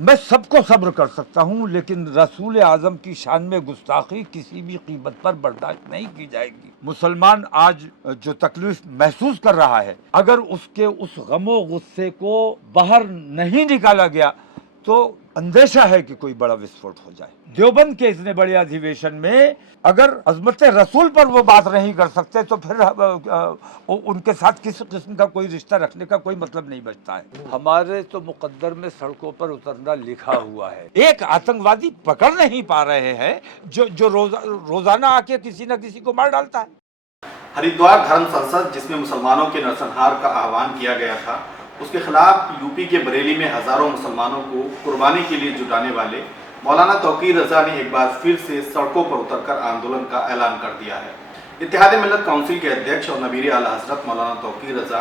मैं सबको सब्र कर सकता हूँ, लेकिन रसूल आज़म की शान में गुस्ताखी किसी भी कीमत पर बर्दाश्त नहीं की जाएगी। मुसलमान आज जो तकलीफ महसूस कर रहा है, अगर उसके उस गमो गुस्से को बाहर नहीं निकाला गया तो अंदेशा है कि कोई बड़ा विस्फोट हो जाए। देवबंद के इतने बड़े अधिवेशन में अगर अजमत रसूल पर वो बात नहीं कर सकते तो फिर उनके साथ किस किस्म का कोई रिश्ता रखने का कोई मतलब नहीं बचता है। हमारे तो मुकद्दर में सड़कों पर उतरना लिखा हुआ है। एक आतंकवादी पकड़ नहीं पा रहे हैं जो रोजाना आके किसी न किसी को मार डालता है। हरिद्वार धर्म संसद जिसमें मुसलमानों के नरसंहार का आह्वान किया गया था, उसके खिलाफ यूपी के बरेली में हजारों मुसलमानों को कुर्बानी के लिए जुटाने वाले मौलाना तौकीर रजा ने एक बार फिर से सड़कों पर उतरकर आंदोलन का ऐलान कर दिया है। इत्तेहाद मिल्लत काउंसिल के अध्यक्ष और नबीर आला हजरत मौलाना तौकीर रजा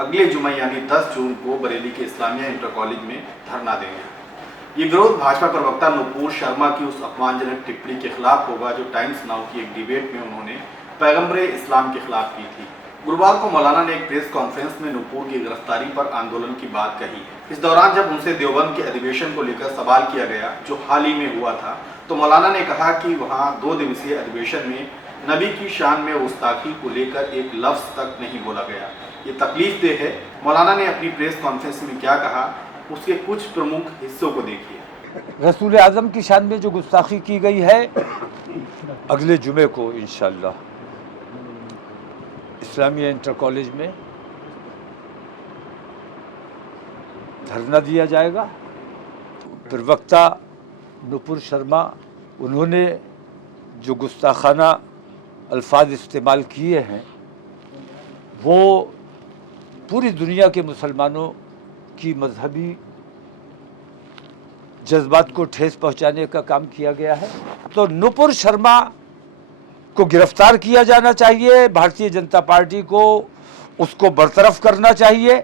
अगले जुमा यानी 10 जून को बरेली के इस्लामिया इंटर कॉलेज में धरना देंगे। ये विरोध भाजपा प्रवक्ता नुपुर शर्मा की उस अपमानजनक टिप्पणी के खिलाफ होगा जो टाइम्स नाउ की एक डिबेट में उन्होंने पैगम्बर इस्लाम के खिलाफ की थी। गुरुवार को मौलाना ने एक प्रेस कॉन्फ्रेंस में नुपुर की गिरफ्तारी पर आंदोलन की बात कही। इस दौरान जब उनसे देवबंद के अधिवेशन को लेकर सवाल किया गया जो हाल ही में हुआ था, तो मौलाना ने कहा कि वहां 2 दिवसीय अधिवेशन में नबी की शान में गुस्ताखी को लेकर एक लफ्ज तक नहीं बोला गया। ये तकलीफ देह है। मौलाना ने अपनी प्रेस कॉन्फ्रेंस में क्या कहा, उसके कुछ प्रमुख हिस्सों को देखिए। रसूल आज़म की शान में जो गुस्ताखी की गई है, अगले जुमे को इंशाअल्लाह इस्लामिया इंटर कॉलेज में धरना दिया जाएगा। प्रवक्ता नुपुर शर्मा उन्होंने जो गुस्ताखाना अल्फाज इस्तेमाल किए हैं वो पूरी दुनिया के मुसलमानों की मजहबी जज्बात को ठेस पहुंचाने का काम किया गया है। तो नुपुर शर्मा को गिरफ्तार किया जाना चाहिए, भारतीय जनता पार्टी को उसको बरतरफ करना चाहिए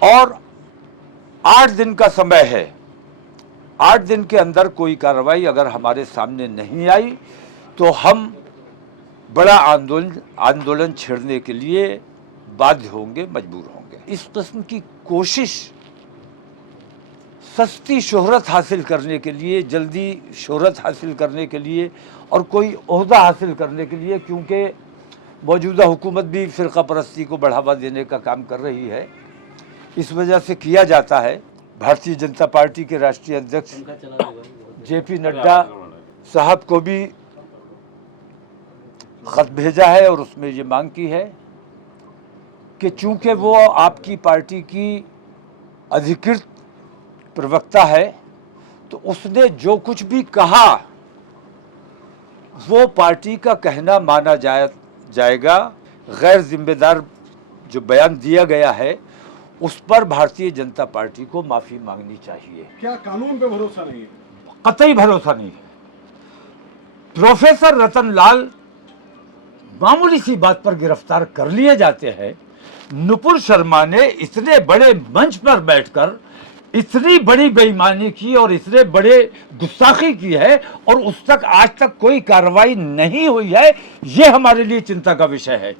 और 8 दिन का समय है। 8 दिन के अंदर कोई कार्रवाई अगर हमारे सामने नहीं आई तो हम बड़ा आंदोलन छेड़ने के लिए बाध्य होंगे, मजबूर होंगे। इस किस्म की कोशिश सस्ती शोहरत हासिल करने के लिए, जल्दी शोहरत हासिल करने के लिए और कोई ओहदा हासिल करने के लिए, क्योंकि मौजूदा हुकूमत भी फ़िरका परस्ती को बढ़ावा देने का काम कर रही है, इस वजह से किया जाता है। भारतीय जनता पार्टी के राष्ट्रीय अध्यक्ष JP नड्डा साहब को भी ख़त भेजा है और उसमें ये मांग की है कि चूँकि वो आपकी पार्टी की अधिकृत प्रवक्ता है तो उसने जो कुछ भी कहा वो पार्टी का कहना माना जाएगा। गैर जिम्मेदार जो बयान दिया गया है उस पर भारतीय जनता पार्टी को माफ़ी मांगनी चाहिए। क्या कानून पे भरोसा नहीं है? कतई भरोसा नहीं है। प्रोफेसर रतन लाल मामूली सी बात पर गिरफ्तार कर लिए जाते हैं। नुपुर शर्मा ने इतने बड़े मंच पर बैठकर इतनी बड़ी बेईमानी की और इतने बड़े गुस्ताखी की है और उस तक आज तक कोई कार्रवाई नहीं हुई है। ये हमारे लिए चिंता का विषय है।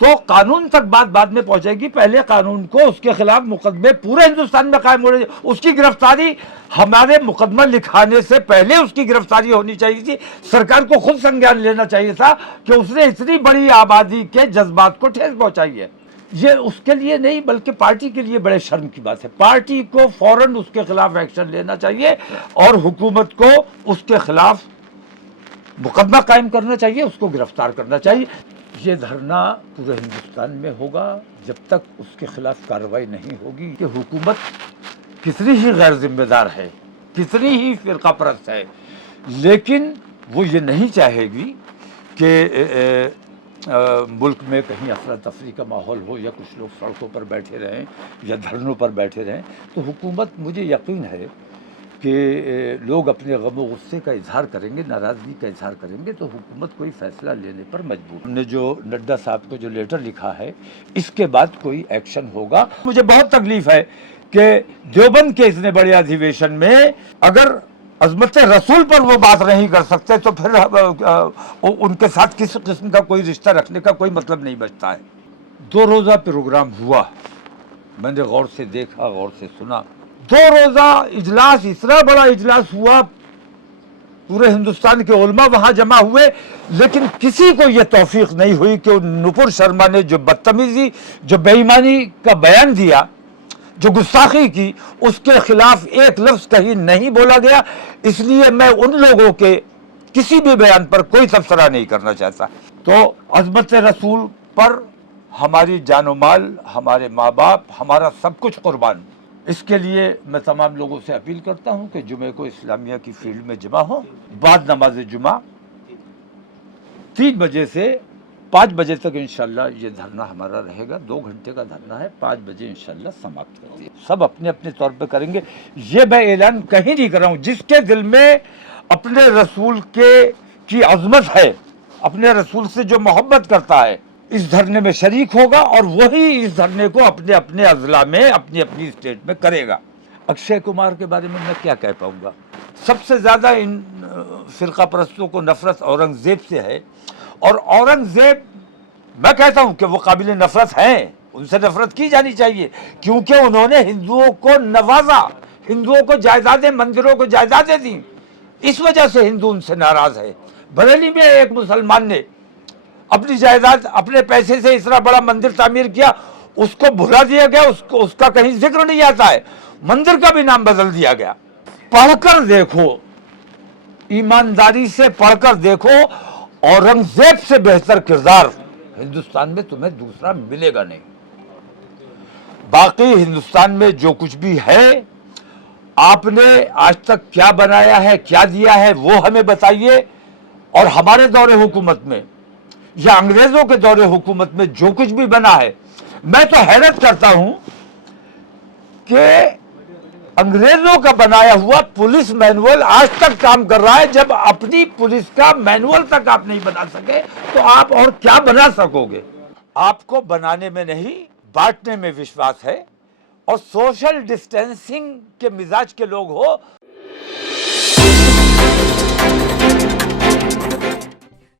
तो कानून तक बात बाद में पहुंचेगी, पहले कानून को उसके खिलाफ मुकदमे पूरे हिंदुस्तान में कायम हो रहे। उसकी गिरफ्तारी हमारे मुकदमा लिखाने से पहले उसकी गिरफ्तारी होनी चाहिए थी। सरकार को खुद संज्ञान लेना चाहिए था कि उसने इतनी बड़ी आबादी के जज्बात को ठेस पहुंचाई है। ये उसके लिए नहीं बल्कि पार्टी के लिए बड़े शर्म की बात है। पार्टी को फौरन उसके खिलाफ एक्शन लेना चाहिए और हुकूमत को उसके खिलाफ मुकदमा कायम करना चाहिए, उसको गिरफ्तार करना चाहिए। ये धरना पूरे हिंदुस्तान में होगा जब तक उसके खिलाफ कार्रवाई नहीं होगी। कि हुकूमत कितनी ही गैर जिम्मेदार है, कितनी ही फिरका परस्त है, लेकिन वो ये नहीं चाहेगी कि मुल्क में कहीं अफरा तफरी का माहौल हो या कुछ लोग सड़कों पर बैठे रहें या धरनों पर बैठे रहें। तो हुकूमत, मुझे यकीन है कि लोग अपने गम और गुस्से का इजहार करेंगे, नाराज़गी का इजहार करेंगे, तो हुकूमत कोई फ़ैसला लेने पर मजबूर। हमने जो नड्डा साहब को जो लेटर लिखा है इसके बाद कोई एक्शन होगा। मुझे बहुत तकलीफ़ है कि देवबंद के इतने बड़े अधिवेशन में अगर अजमत रसूल पर वो बात नहीं कर सकते तो फिर उनके साथ किस किस्म का कोई रिश्ता रखने का कोई मतलब नहीं बचता है। 2 रोज़ा प्रोग्राम हुआ, मैंने गौर से देखा, गौर से सुना। 2 रोज़ा इजलास, इतना बड़ा इजलास हुआ, पूरे हिंदुस्तान के उलमा वहाँ जमा हुए, लेकिन किसी को ये तौफीक नहीं हुई कि नुपुर शर्मा ने जो बदतमीजी, जो बेईमानी का बयान दिया, जो गुस्ताखी की, उसके खिलाफ एक लफ्ज़ कहीं नहीं बोला गया। इसलिए मैं उन लोगों के किसी भी बयान पर कोई तबसरा नहीं करना चाहता। तो अज़मत रसूल पर हमारी जानो माल, हमारे माँ बाप, हमारा सब कुछ कुर्बान। इसके लिए मैं तमाम लोगों से अपील करता हूँ कि जुमे को इस्लामिया की फील्ड में जमा हो, बाद नमाज जुमा 3 बजे से 5 बजे तक इंशाल्लाह ये धरना हमारा रहेगा। 2 घंटे का धरना है, 5 बजे इंशाल्लाह समाप्त कर दिए। सब अपने अपने तौर पे करेंगे। ये मैं ऐलान कहीं नहीं कर रहा हूँ। जिसके दिल में अपने रसूल की अजमत है, अपने रसूल से जो मोहब्बत करता है, इस धरने में शरीक होगा और वही इस धरने को अपने अपने अजला में, अपनी अपनी स्टेट में करेगा। अक्षय कुमार के बारे में मैं क्या कह पाऊंगा। सबसे ज़्यादा इन फ़िरका परस्तों को नफ़रत औरंगज़ेब से है, और औरंगज़ेब मैं कहता हूं कि वो काबिल नफ़रत हैं, उनसे नफ़रत की जानी चाहिए, क्योंकि उन्होंने हिंदुओं को नवाजा, हिंदुओं को जायदादें, मंदिरों को जायदादें दी। इस वजह से हिंदू उनसे नाराज़ है। बरेली में एक मुसलमान ने अपनी जायदाद, अपने पैसे से इतना बड़ा मंदिर तामीर किया, उसको भुला दिया गया, उसका कहीं जिक्र नहीं आता है। मंदिर का भी नाम बदल दिया गया। पढ़कर देखो, ईमानदारी से पढ़कर देखो, औरंगजेब से बेहतर किरदार हिंदुस्तान में तुम्हें दूसरा मिलेगा नहीं। बाकी हिंदुस्तान में जो कुछ भी है, आपने आज तक क्या बनाया है, क्या दिया है, वो हमें बताइए। और हमारे दौरे हुकूमत में या अंग्रेजों के दौरे हुकूमत में जो कुछ भी बना है, मैं तो हैरत करता हूं कि अंग्रेजों का बनाया हुआ पुलिस मैनुअल आज तक काम कर रहा है। जब अपनी पुलिस का मैनुअल तक आप नहीं बना सके तो आप और क्या बना सकोगे। आपको बनाने में नहीं, बांटने में विश्वास है। और सोशल डिस्टेंसिंग के मिजाज के लोग हो।